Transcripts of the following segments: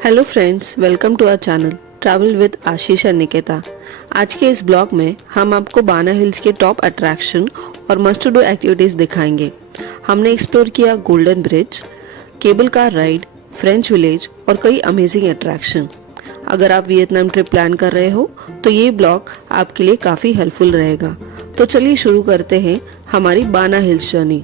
Hello friends, welcome to our channel travel with Ashish और निकिता। आज के इस ब्लॉग में हम आपको बाना हिल्स के टॉप अट्रैक्शन और मस्ट टू डू एक्टिविटीज दिखाएंगे। हमने एक्सप्लोर किया golden bridge, cable car ride, French village और कई अमेजिंग अट्रैक्शन। अगर आप वियतनाम ट्रिप प्लान कर रहे हो तो ये ब्लॉग आपके लिए काफ़ी हेल्पफुल रहेगा। तो चलिए शुरू करते हैं हमारी बाना हिल्स जर्नी।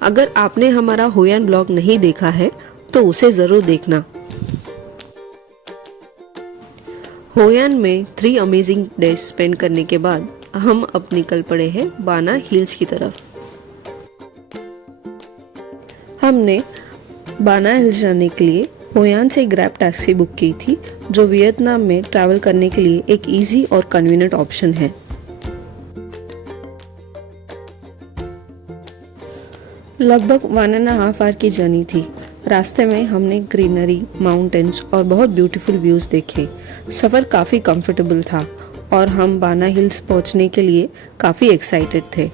अगर आपने हमारा होयान ब्लॉग नहीं देखा है तो उसे जरूर देखना। होयान में 3 अमेजिंग डेज स्पेंड करने के बाद हम अब निकल पड़े हैं बाना हिल्स की तरफ। हमने बाना हिल्स जाने के लिए होयान से ग्रैब टैक्सी बुक की थी, जो वियतनाम में ट्रैवल करने के लिए एक इजी और कन्वीनियंट ऑप्शन है। लगभग 1.5 आवर की जर्नी थी। रास्ते में हमने ग्रीनरी, माउंटेन्स और बहुत ब्यूटीफुल व्यूज देखे। सफ़र काफ़ी कंफर्टेबल था और हम बाना हिल्स पहुंचने के लिए काफ़ी एक्साइटेड थे।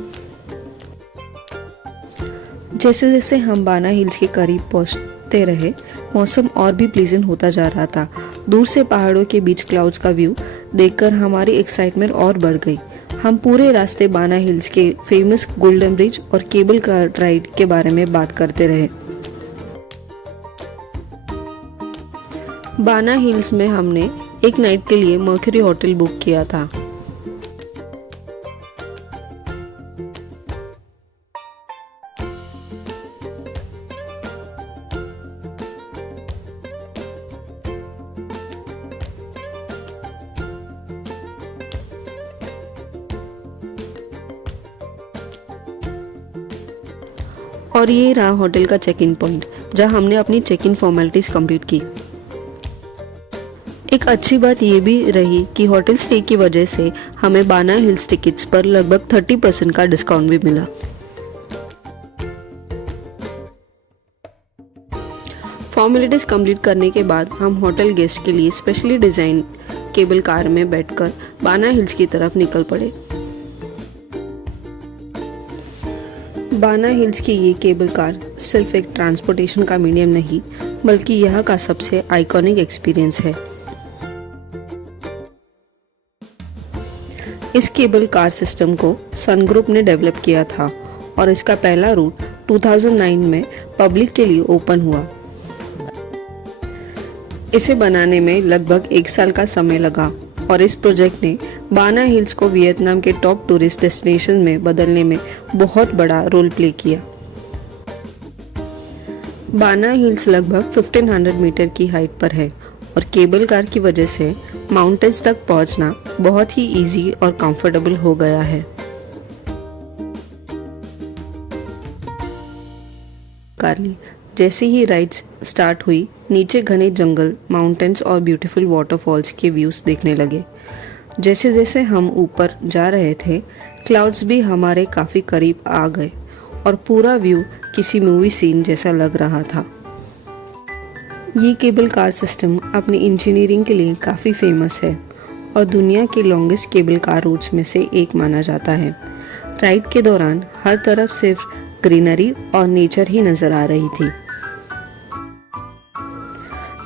जैसे जैसे हम बाना हिल्स के करीब पहुंचते रहे, मौसम और भी प्लीजेंट होता जा रहा था। दूर से पहाड़ों के बीच क्लाउड्स का व्यू देखकर हमारी एक्साइटमेंट और बढ़ गई। हम पूरे रास्ते बाना हिल्स के फेमस गोल्डन ब्रिज और केबल कार राइड के बारे में बात करते रहे। बाना हिल्स में हमने एक नाइट के लिए मर्क्यूरी होटल बुक किया था। और ये रहा होटल का चेक इन पॉइंट, जहां हमने अपनी चेक इन फॉर्मेलिटीज कंप्लीट की। एक अच्छी बात ये भी रही कि होटल स्टे की वजह से हमें बाना हिल्स टिकट्स पर लगभग 30% का डिस्काउंट भी मिला। फॉर्मेलिटीज कंप्लीट करने के बाद हम होटल गेस्ट के लिए स्पेशली डिजाइन केबल कार में बैठकर बाना हिल्स की तरफ निकल पड़े। बाना हिल्स की ये केबल कार सिर्फ एक ट्रांसपोर्टेशन का मीडियम नहीं, बल्कि यह का सबसे आइकॉनिक एक्सपीरियंस है। इस केबल कार सिस्टम को सन ग्रुप ने डेवलप किया था और इसका पहला रूट 2009 में पब्लिक के लिए ओपन हुआ। इसे बनाने में लगभग 1 साल का समय लगा और इस प्रोजेक्ट ने बाना हिल्स को वियतनाम के टॉप टूरिस्ट डेस्टिनेशन में बदलने में बहुत बड़ा रोल प्ले किया। बाना हिल्स लगभग 1500 मीटर की हाइट पर है और केबल कार की वजह से माउंटेन्स तक पहुंचना बहुत ही इजी और कंफर्टेबल हो गया है। कारली जैसे ही राइड्स स्टार्ट हुई, नीचे घने जंगल, माउंटेन्स और ब्यूटीफुल वाटरफॉल्स के व्यूज देखने लगे। जैसे जैसे हम ऊपर जा रहे थे, क्लाउड्स भी हमारे काफ़ी करीब आ गए और पूरा व्यू किसी मूवी सीन जैसा लग रहा था। ये केबल कार सिस्टम अपनी इंजीनियरिंग के लिए काफ़ी फेमस है और दुनिया के लॉन्गेस्ट केबल कार रूट्स में से एक माना जाता है। राइड के दौरान हर तरफ सिर्फ ग्रीनरी और नेचर ही नज़र आ रही थी।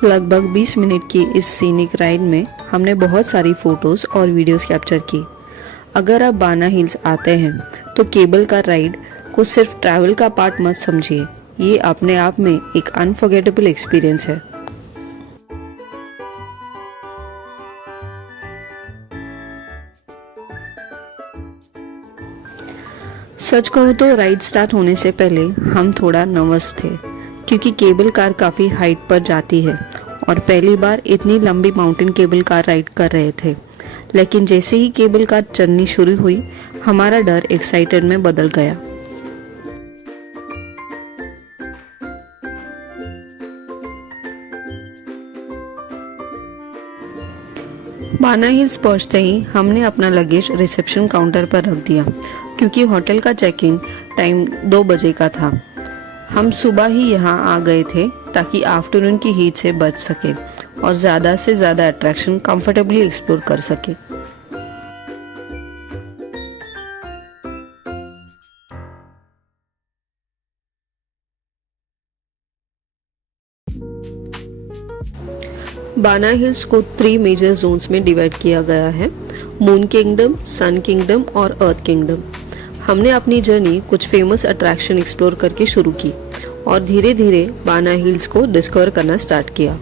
लगभग 20 मिनट की इस सीनिक राइड में हमने बहुत सारी फोटोज और वीडियोस कैप्चर की। अगर आप बाना हिल्स आते हैं तो केबल कार राइड को सिर्फ ट्रैवल का पार्ट मत समझिए, ये अपने आप में एक अनफॉरगेटेबल एक्सपीरियंस है। सच कहूँ तो राइड स्टार्ट होने से पहले हम थोड़ा नर्वस थे, क्योंकि केबल कार काफ़ी हाइट पर जाती है और पहली बार इतनी लंबी माउंटेन केबल कार राइड कर रहे थे। लेकिन जैसे ही केबल कार चलनी शुरू हुई, हमारा डर एक्साइटेड में बदल गया। बाना हिल्स पहुंचते ही हमने अपना लगेज रिसेप्शन काउंटर पर रख दिया, क्योंकि होटल का चेक इन टाइम 2 बजे का था। हम सुबह ही यहाँ आ गए थे ताकि आफ्टरनून की हीट से बच सके और ज़्यादा से ज़्यादा अट्रैक्शन कंफर्टेबली एक्सप्लोर कर सके। बाना हिल्स को 3 मेजर जोन्स में डिवाइड किया गया है, मून किंगडम, सन किंगडम और अर्थ किंगडम। हमने अपनी जर्नी कुछ फेमस अट्रैक्शन एक्सप्लोर करके शुरू की और धीरे धीरे बाना हिल्स को डिस्कवर करना स्टार्ट किया।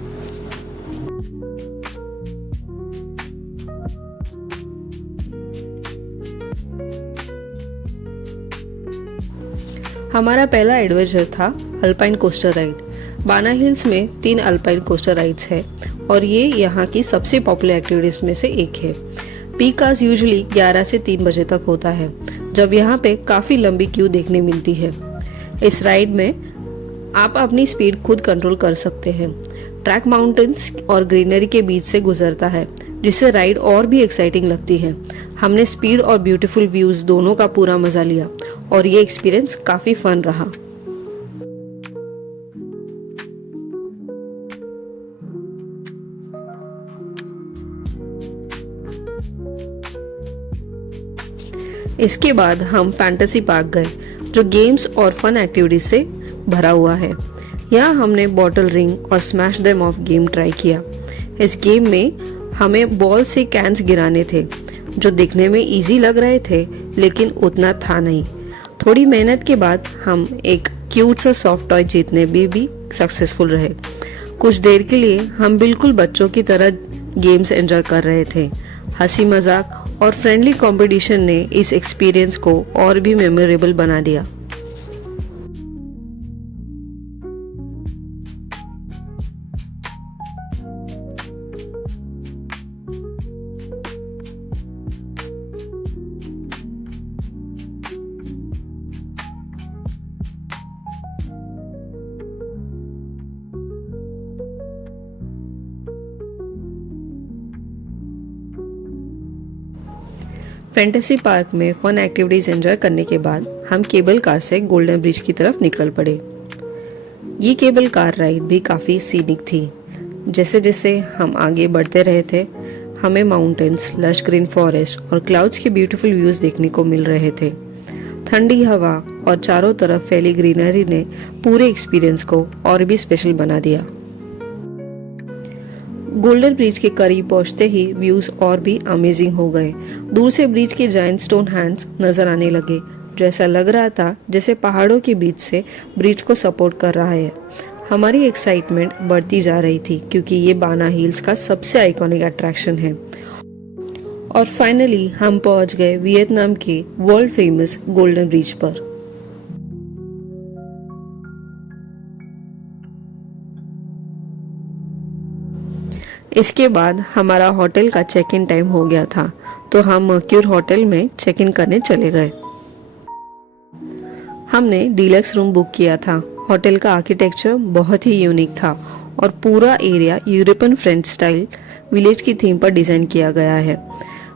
हमारा पहला एडवेंचर था अल्पाइन कोस्टर राइड। बाना हिल्स में 3 अल्पाइन कोस्टर राइड्स है और ये यहाँ की सबसे पॉपुलर एक्टिविटीज में से एक है। पीक आवर्स यूजुअली 11 से 3 बजे तक होता है, जब यहाँ पे काफी लंबी क्यू देखने मिलती है। इस राइड में आप अपनी स्पीड खुद कंट्रोल कर सकते हैं। ट्रैक माउंटेन्स और ग्रीनरी के बीच से गुजरता है, जिससे राइड और भी एक्साइटिंग लगती है। हमने स्पीड और ब्यूटीफुल व्यूज दोनों का पूरा मजा लिया और ये एक्सपीरियंस काफी फन रहा। इसके बाद हम फैंटेसी पार्क गए, जो गेम्स और फन एक्टिविटीज से भरा हुआ है। यहाँ हमने बॉटल रिंग और smash them of game try किया। इस गेम में हमें बॉल से कैंस गिराने थे, जो दिखने में इजी लग रहे थे लेकिन उतना था नहीं। थोड़ी मेहनत के बाद हम एक क्यूट सा सॉफ्ट टॉय जीतने में भी सक्सेसफुल रहे। कुछ देर के लिए हम बिल्कुल बच्चों की तरह गेम्स एंजॉय कर रहे थे। हंसी मजाक और फ्रेंडली कंपटीशन ने इस एक्सपीरियंस को और भी मेमोरेबल बना दिया। फैंटेसी पार्क में फन एक्टिविटीज एंजॉय करने के बाद हम केबल कार से गोल्डन ब्रिज की तरफ निकल पड़े। ये केबल कार राइड भी काफी सीनिक थी। जैसे जैसे हम आगे बढ़ते रहे थे, हमें माउंटेन्स, लश ग्रीन फॉरेस्ट और क्लाउड्स के ब्यूटीफुल व्यूज देखने को मिल रहे थे। ठंडी हवा और चारों तरफ फैली ग्रीनरी ने पूरे एक्सपीरियंस को और भी स्पेशल बना दिया। गोल्डन ब्रिज के करीब पहुंचते ही व्यूज और भी अमेजिंग हो गए। दूर से ब्रिज के जायंट स्टोन हैंड्स नजर आने लगे, जो ऐसा लग रहा था जैसे पहाड़ों के बीच से ब्रिज को सपोर्ट कर रहा है। हमारी एक्साइटमेंट बढ़ती जा रही थी क्योंकि ये बाना हिल्स का सबसे आइकॉनिक अट्रैक्शन है। और फाइनली हम पहुंच गए वियतनाम के वर्ल्ड फेमस गोल्डन ब्रिज पर। इसके बाद हमारा होटल का चेक इन टाइम हो गया था, तो हम मर्क्यूर होटल में चेक इन करने चले गए। हमने डीलक्स रूम बुक किया था। होटल का आर्किटेक्चर बहुत ही यूनिक था और पूरा area European French style village की थीम पर डिजाइन किया गया है।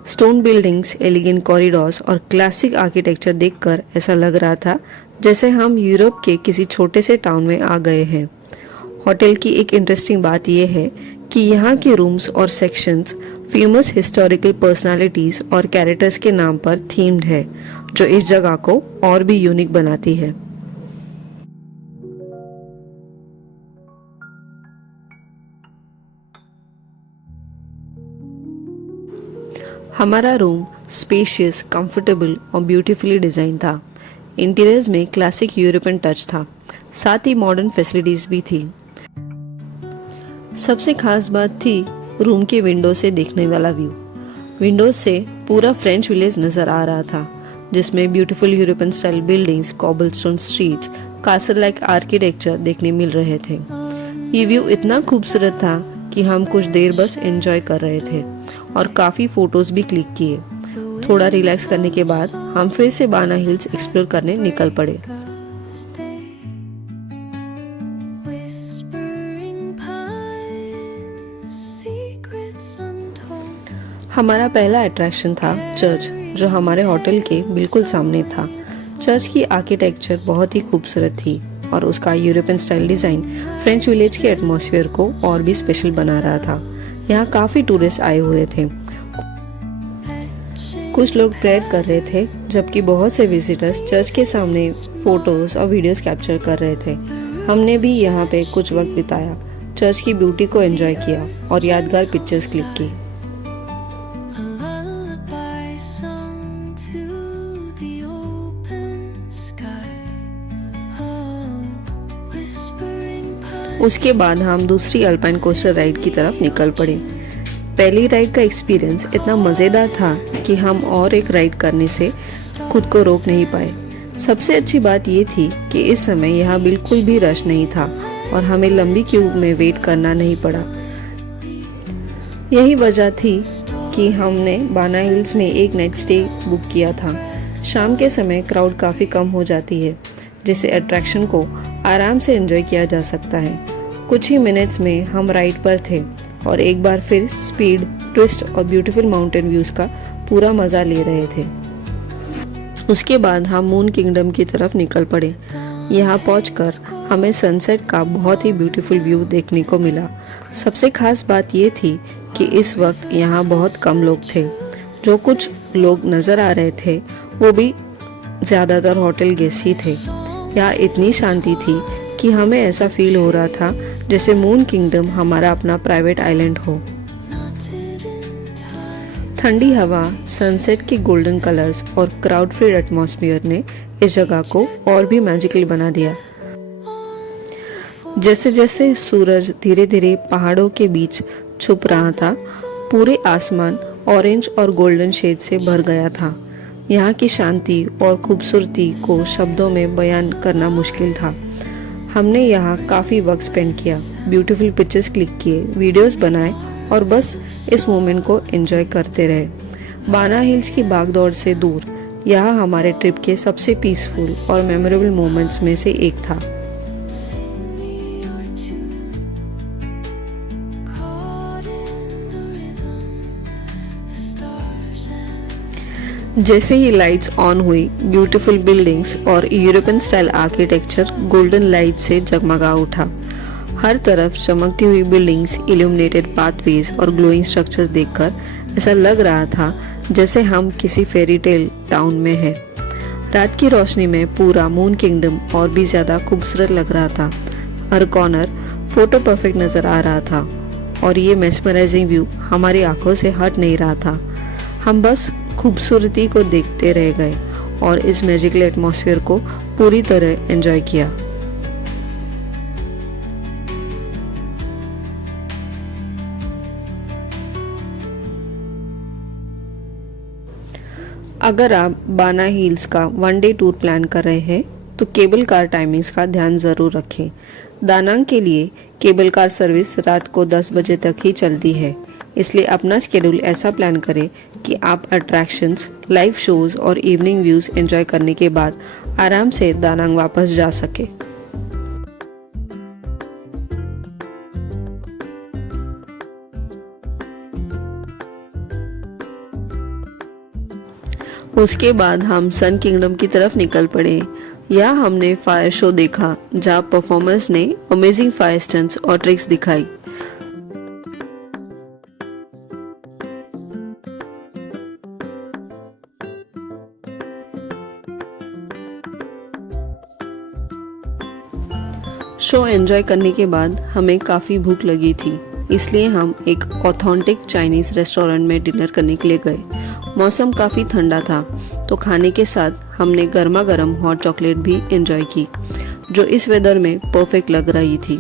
स्टोन बिल्डिंग्स, एलिगेंट कॉरिडोर्स और क्लासिक आर्किटेक्चर देखकर ऐसा लग रहा था जैसे हम यूरोप के किसी छोटे से टाउन में आ गए हैं। होटल की एक इंटरेस्टिंग बात यह है कि यहाँ के रूम्स और सेक्शंस फेमस हिस्टोरिकल पर्सनालिटीज और कैरेक्टर्स के नाम पर थीम्ड है, जो इस जगह को और भी यूनिक बनाती है। हमारा रूम स्पेशियस, कंफर्टेबल और ब्यूटीफुली डिजाइन था। इंटीरियर्स में क्लासिक यूरोपियन टच था, साथ ही मॉडर्न फैसिलिटीज भी थी। सबसे खास बात थी रूम के विंडो से देखने वाला व्यू। विंडो से पूरा फ्रेंच विलेज नजर आ रहा था, जिसमें beautiful European style buildings, cobblestone streets, castle like architecture देखने मिल रहे थे। ये व्यू इतना खूबसूरत था कि हम कुछ देर बस एंजॉय कर रहे थे और काफी फोटोज भी क्लिक किए। थोड़ा रिलैक्स करने के बाद हम फिर से बाना हिल्स एक्सप्लोर करने निकल पड़े। हमारा पहला अट्रैक्शन था चर्च, जो हमारे होटल के बिल्कुल सामने था। चर्च की आर्किटेक्चर बहुत ही खूबसूरत थी और उसका European style design French village के एटमॉस्फेयर को और भी स्पेशल बना रहा था। यहाँ काफ़ी टूरिस्ट आए हुए थे। कुछ लोग प्रेयर कर रहे थे, जबकि बहुत से विजिटर्स चर्च के सामने फोटोज और वीडियोस कैप्चर कर रहे थे। हमने भी यहाँ पे कुछ वक्त बिताया, चर्च की ब्यूटी को एंजॉय किया और यादगार पिक्चर्स क्लिक की। उसके बाद हम दूसरी अल्पाइन कोस्टर राइड की तरफ निकल पड़े। पहली राइड का एक्सपीरियंस इतना मज़ेदार था कि हम और एक राइड करने से खुद को रोक नहीं पाए। सबसे अच्छी बात ये थी कि इस समय यहाँ बिल्कुल भी रश नहीं था और हमें लंबी क्यू में वेट करना नहीं पड़ा। यही वजह थी कि हमने बाना हिल्स में एक नाइट स्टे बुक किया था। शाम के समय क्राउड काफ़ी कम हो जाती है, जिससे अट्रैक्शन को आराम से एंजॉय किया जा सकता है। कुछ ही मिनट्स में हम राइड पर थे और एक बार फिर स्पीड, ट्विस्ट और ब्यूटीफुल माउंटेन व्यूज़ का पूरा मज़ा ले रहे थे। उसके बाद हम मून किंगडम की तरफ निकल पड़े। यहाँ पहुंचकर हमें सनसेट का बहुत ही ब्यूटीफुल व्यू देखने को मिला। सबसे खास बात ये थी कि इस वक्त यहाँ बहुत कम लोग थे। जो कुछ लोग नज़र आ रहे थे वो भी ज़्यादातर होटल गेस्ट ही थे। यहाँ इतनी शांति थी कि हमें ऐसा फील हो रहा था जैसे मून किंगडम हमारा अपना प्राइवेट आइलैंड हो। ठंडी हवा, सनसेट के गोल्डन कलर्स और क्राउड फ्री एटमॉस्फेयर ने इस जगह को और भी मैजिकल बना दिया। जैसे जैसे सूरज धीरे धीरे पहाड़ों के बीच छुप रहा था, पूरे आसमान ऑरेंज और गोल्डन शेड से भर गया था। यहाँ की शांति और खूबसूरती को शब्दों में बयान करना मुश्किल था। हमने यहाँ काफ़ी वक्त स्पेंड किया, ब्यूटीफुल पिक्चर्स क्लिक किए, वीडियोस बनाए और बस इस मोमेंट को एंजॉय करते रहे। बाना हिल्स की भागदौड़ से दूर यह हमारे ट्रिप के सबसे पीसफुल और मेमोरेबल मोमेंट्स में से एक था। जैसे ही लाइट्स ऑन हुई, ब्यूटीफुल बिल्डिंग्स और European style architecture golden light से जगमगा उठा। हर तरफ चमकती हुई बिल्डिंग्स, इल्यूमिनेटेड पाथवेज और ग्लोइंग स्ट्रक्चर्स देखकर ऐसा लग रहा था जैसे हम किसी फेरी टेल टाउन में हैं। रात की रोशनी में पूरा मून किंगडम और भी ज़्यादा खूबसूरत लग रहा था। हर कॉर्नर फोटो परफेक्ट नज़र आ रहा था और ये मेस्मराइजिंग व्यू हमारी आंखों से हट नहीं रहा था। हम बस खूबसूरती को देखते रह गए और इस मैजिकल एटमॉस्फेयर को पूरी तरह एंजॉय किया। अगर आप बाना हिल्स का 1 डे टूर प्लान कर रहे हैं तो केबल कार टाइमिंग्स का ध्यान ज़रूर रखें। दानांग के लिए केबल कार सर्विस रात को 10 बजे तक ही चलती है, इसलिए अपना शेड्यूल ऐसा प्लान करें कि आप अट्रैक्शंस, लाइव शोज और इवनिंग व्यूज एंजॉय करने के बाद आराम से दानांग वापस जा सके। उसके बाद हम सन किंगडम की तरफ निकल पड़े। यहाँ हमने फायर शो देखा, जहाँ परफॉर्मर्स ने अमेजिंग फायर स्टंट्स और ट्रिक्स दिखाई। शो एंजॉय करने के बाद हमें काफ़ी भूख लगी थी, इसलिए हम एक ऑथेंटिक चाइनीज़ रेस्टोरेंट में डिनर करने के लिए गए। मौसम काफ़ी ठंडा था, तो खाने के साथ हमने गर्मा गर्म हॉट चॉकलेट भी एंजॉय की, जो इस वेदर में परफेक्ट लग रही थी।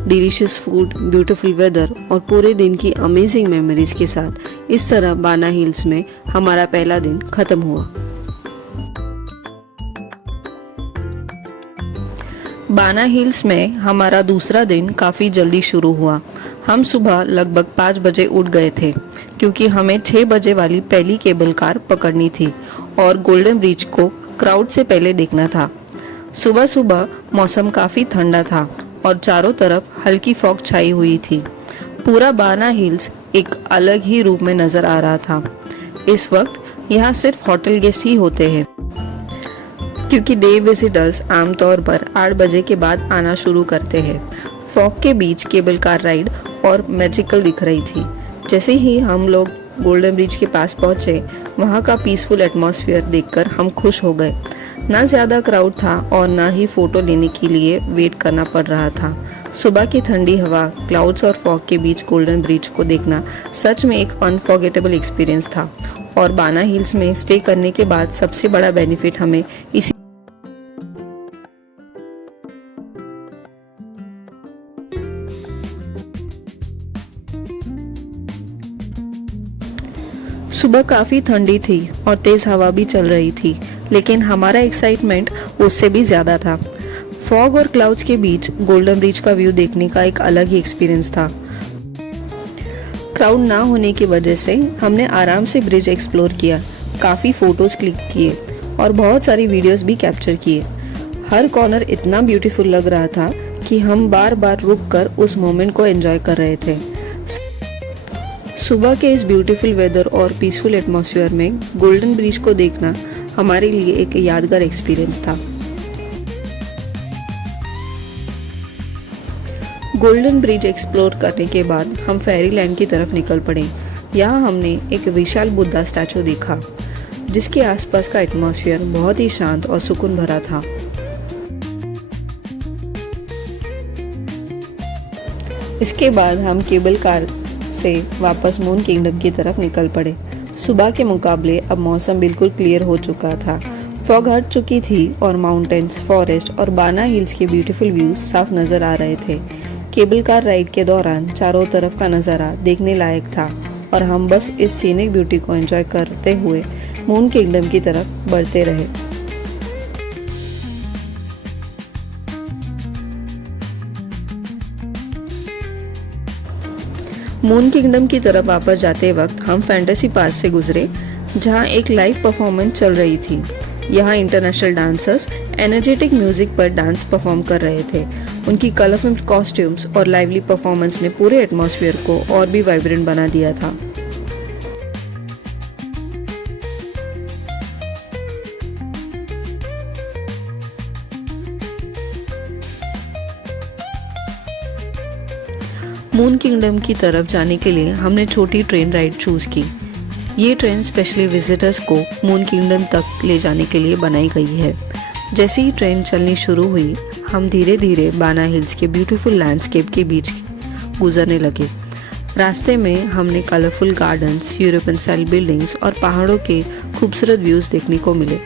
डिलीशियस फूड, ब्यूटीफुल वेदर और पूरे दिन की अमेजिंग मेमोरीज के साथ इस तरह बाना हिल्स में हमारा पहला दिन खत्म हुआ। बाना हिल्स में हमारा दूसरा दिन काफ़ी जल्दी शुरू हुआ। हम सुबह लगभग 5 बजे उठ गए थे, क्योंकि हमें 6 बजे वाली पहली केबल कार पकड़नी थी और गोल्डन ब्रिज को क्राउड से पहले देखना था। सुबह सुबह मौसम काफ़ी ठंडा था और चारों तरफ हल्की फॉग छाई हुई थी। पूरा बाना हिल्स एक अलग ही रूप में नज़र आ रहा था। इस वक्त यहाँ सिर्फ होटल गेस्ट ही होते हैं। क्योंकि डे विजिटर्स आमतौर पर 8 बजे के बाद आना शुरू करते हैं। फॉग के बीच केबल कार राइड और मैजिकल दिख रही थी। जैसे ही हम लोग गोल्डन ब्रिज के पास पहुंचे, वहां का पीसफुल एटमॉस्फेयर देखकर हम खुश हो गए। ना ज़्यादा क्राउड था और ना ही फ़ोटो लेने के लिए वेट करना पड़ रहा था। सुबह की ठंडी हवा, क्लाउड्स और फॉग के बीच गोल्डन ब्रिज को देखना सच में एक अनफॉरगेटेबल एक्सपीरियंस था। और बाना हिल्स में स्टे करने के बाद सबसे बड़ा बेनिफिट हमें इसी सुबह काफ़ी ठंडी थी और तेज़ हवा भी चल रही थी, लेकिन हमारा एक्साइटमेंट उससे भी ज़्यादा था। फॉग और क्लाउड्स के बीच गोल्डन ब्रिज का व्यू देखने का एक अलग ही एक्सपीरियंस था। क्राउड ना होने की वजह से हमने आराम से ब्रिज एक्सप्लोर किया, काफ़ी फ़ोटोज़ क्लिक किए और बहुत सारी वीडियोस भी कैप्चर किए। हर कॉर्नर इतना ब्यूटीफुल लग रहा था कि हम बार बार रुक कर उस मोमेंट को एंजॉय कर रहे थे। सुबह के इस ब्यूटीफुल वेदर और पीसफुल एटमॉस्फेयर में गोल्डन ब्रिज को देखना हमारे लिए एक यादगार एक्सपीरियंस था। गोल्डन ब्रिज एक्सप्लोर करने के बाद हम फेरी लैंड की तरफ निकल पड़े। यहाँ हमने एक विशाल बुद्धा स्टैचू देखा, जिसके आसपास का एटमॉस्फेयर बहुत ही शांत और सुकून भरा था। इसके बाद हम केबल कार से वापस मून किंगडम की तरफ निकल पड़े। सुबह के मुकाबले अब मौसम बिल्कुल क्लियर हो चुका था। फॉग हट चुकी थी और माउंटेन्स, फॉरेस्ट और बाना हिल्स के ब्यूटीफुल व्यूज साफ नजर आ रहे थे। केबल कार राइड के दौरान चारों तरफ का नज़ारा देखने लायक था और हम बस इस सीनिक ब्यूटी को एंजॉय करते हुए मून किंगडम की तरफ बढ़ते रहे। मून किंगडम की तरफ वापस जाते वक्त हम फैंटेसी पार्क से गुजरे, जहां एक लाइव परफॉर्मेंस चल रही थी। यहाँ इंटरनेशनल डांसर्स एनर्जेटिक म्यूजिक पर डांस परफॉर्म कर रहे थे। उनकी कलरफुल कॉस्ट्यूम्स और लाइवली परफॉर्मेंस ने पूरे एटमॉस्फेयर को और भी वाइब्रेंट बना दिया था। मून किंगडम की तरफ जाने के लिए हमने छोटी ट्रेन राइड चूज की। ये ट्रेन स्पेशली विजिटर्स को मून किंगडम तक ले जाने के लिए बनाई गई है। जैसे ही ट्रेन चलनी शुरू हुई, हम धीरे धीरे बाना हिल्स के ब्यूटीफुल लैंडस्केप के बीच गुजरने लगे। रास्ते में हमने colourful gardens, European style buildings और पहाड़ों के खूबसूरत व्यूज देखने को मिले।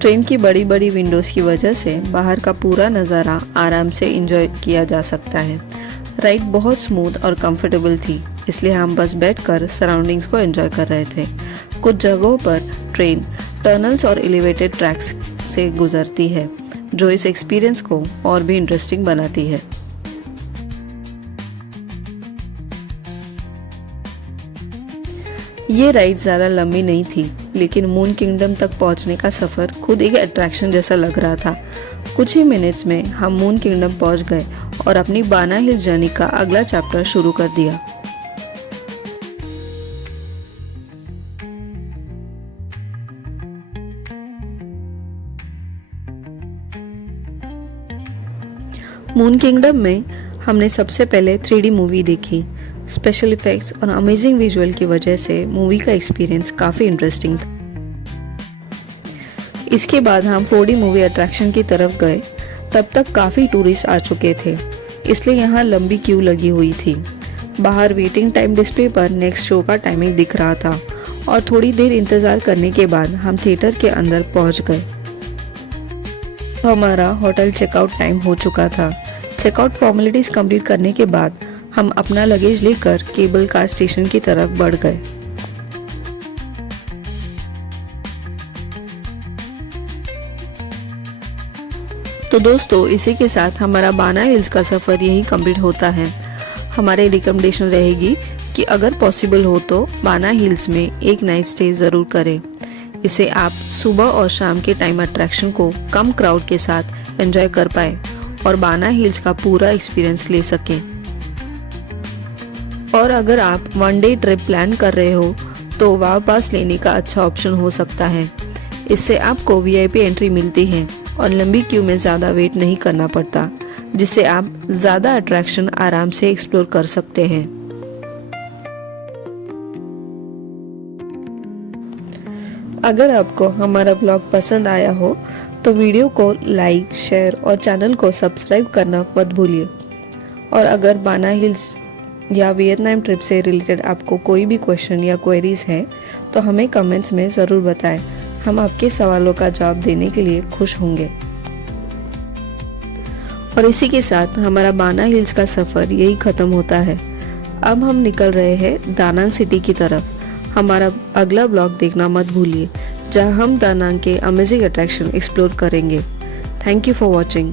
ट्रेन की बड़ी बड़ी विंडोज़ की वजह से बाहर का पूरा नज़ारा आराम से एंजॉय किया जा सकता है। राइड बहुत स्मूथ और कंफर्टेबल थी, इसलिए हम बस बैठकर सराउंडिंग्स को एंजॉय कर रहे थे। कुछ जगहों पर ट्रेन टनल्स और एलिवेटेड ट्रैक्स से गुजरती है, जो इस एक्सपीरियंस को और भी इंटरेस्टिंग बनाती है। ये राइड ज़्यादा लंबी नहीं थी, लेकिन मून किंगडम तक पहुंचने का सफ़र खुद एक अट्रैक्शन जैसा लग रहा था। कुछ ही मिनट्स में हम मून किंगडम पहुंच गए और अपनी बाना हिल्स जर्नी का अगला चैप्टर शुरू कर दिया। मून किंगडम में हमने सबसे पहले 3D मूवी देखी। स्पेशल इफेक्ट्स और अमेजिंग विजुअल की वजह से मूवी का एक्सपीरियंस काफ़ी इंटरेस्टिंग था। इसके बाद हम 4D मूवी अट्रैक्शन की तरफ गए। तब तक काफ़ी टूरिस्ट आ चुके थे, इसलिए यहाँ लंबी क्यू लगी हुई थी। बाहर वेटिंग टाइम डिस्प्ले पर नेक्स्ट शो का टाइमिंग दिख रहा था और थोड़ी देर इंतज़ार करने के बाद हम थिएटर के अंदर पहुँच गए। हमारा होटल चेकआउट टाइम हो चुका था। चेकआउट फॉर्मेलिटीज़ कंप्लीट करने के बाद हम अपना लगेज लेकर केबल कार स्टेशन की तरफ बढ़ गए। तो दोस्तों, इसी के साथ हमारा बाना हिल्स का सफ़र यही कंप्लीट होता है। हमारी रिकमेंडेशन रहेगी कि अगर पॉसिबल हो तो बाना हिल्स में एक नाइट स्टे ज़रूर करें। इसे आप सुबह और शाम के टाइम अट्रैक्शन को कम क्राउड के साथ एंजॉय कर पाए और बाना हिल्स का पूरा एक्सपीरियंस ले सकें। और अगर आप वन डे ट्रिप प्लान कर रहे हो तो वाव पास लेने का अच्छा ऑप्शन हो सकता है। इससे आपको वीआईपी एंट्री मिलती है और लंबी क्यू में ज़्यादा वेट नहीं करना पड़ता, जिससे आप ज़्यादा अट्रैक्शन आराम से एक्सप्लोर कर सकते हैं। अगर आपको हमारा ब्लॉग पसंद आया हो तो वीडियो को लाइक, शेयर और चैनल को सब्सक्राइब करना मत भूलिए। और अगर बाना हिल्स या वियतनाम ट्रिप से रिलेटेड आपको कोई भी क्वेश्चन या क्वेरीज है तो हमें कमेंट्स में ज़रूर बताएं। हम आपके सवालों का जवाब देने के लिए खुश होंगे। और इसी के साथ हमारा बाना हिल्स का सफ़र यही ख़त्म होता है। अब हम निकल रहे हैं दानांग सिटी की तरफ। हमारा अगला ब्लॉग देखना मत भूलिए, जहां हम दानांग के अमेजिंग अट्रैक्शन एक्सप्लोर करेंगे। Thank you for watching.